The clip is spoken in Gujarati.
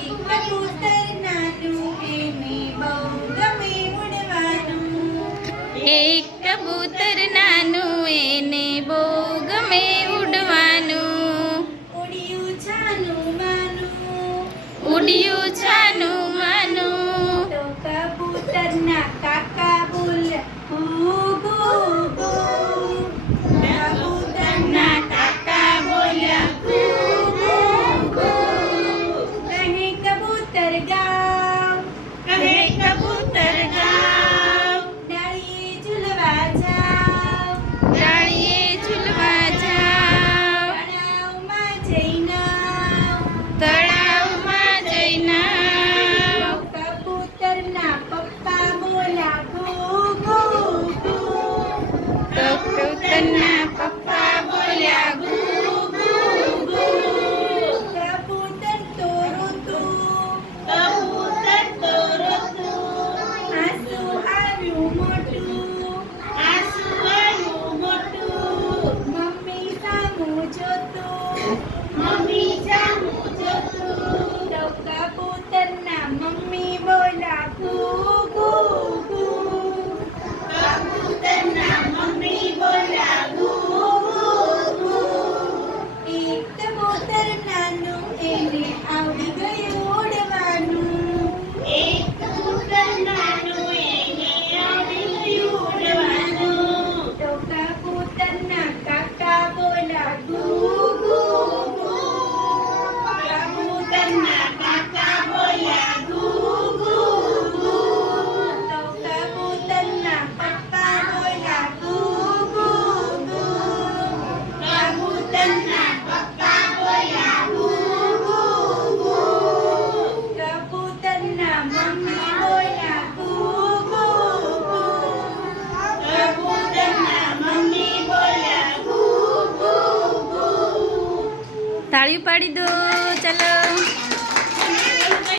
કબૂતર નાનું એને બહુ ગમે ઉડવાનું. એક કબૂતર નાનું એને બહુ ગમે ઉડવાનું. ઉડ્યું છાનું માનું, ઉડ્યું છાનું માનું. તો કબૂતરના કાકા બોલે ઘૂ ઘૂ ઘૂ. કબૂતરના કાકા બોલ્યા ઘૂ ઘૂ ઘૂ. કહે કબૂતર ગાવ, કહે કબૂતર ગાવ. ડાળીએ ઝૂલવા જાવ, ડાળીએ ઝૂલવા જાવ. તળાવમાં જઈને આવ. તળાવમાં જઈને આવ. કબૂતરના પપ્પા બોલ્યા ઘૂ ઘૂ ઘૂ. તો કબૂતરના પપ્પા બોલ્યા ઘૂ ઘૂ ઘૂ. કબૂતર તો રોતું, કબૂતર તો રોતું. આંસુ આવ્યું મોટું, આંસુ આવ્યું મોટું. મમ્મી સામું જોતું, મમ્મી સામું જોતું. તો કબૂતરના મમ્મી બોલ્યા ઘૂ ઘૂ ઘૂ. કબૂતરના મમ્મી બોલ્યા ઘૂ ઘૂ ઘૂ. એક કબૂતર નાનું એને આવડી ગયું ઉડવાનું. એક કબૂતર નાનું એને આવડી ગયું ઉડવાનું. તો કબૂતરના કાકા બોલ્યા ઘૂ ઘૂ ઘૂ. કબૂતરના કાકા બોલ્યા ઘૂ ઘૂ ઘૂ. તો કબૂતરના પપ્પા બોલ્યા ઘૂ ઘૂ ઘૂ. કબૂતરના પપ્પા બોલ્યા ઘૂ ઘૂ ઘૂ. કબૂતરના મમ્મી બોલ્યા ઘૂ ઘૂ ઘૂ. કબૂતરના મમ્મી બોલ્યા ઘૂ ઘૂ ઘૂ. તાળીઓ પાડી દો, ચલો.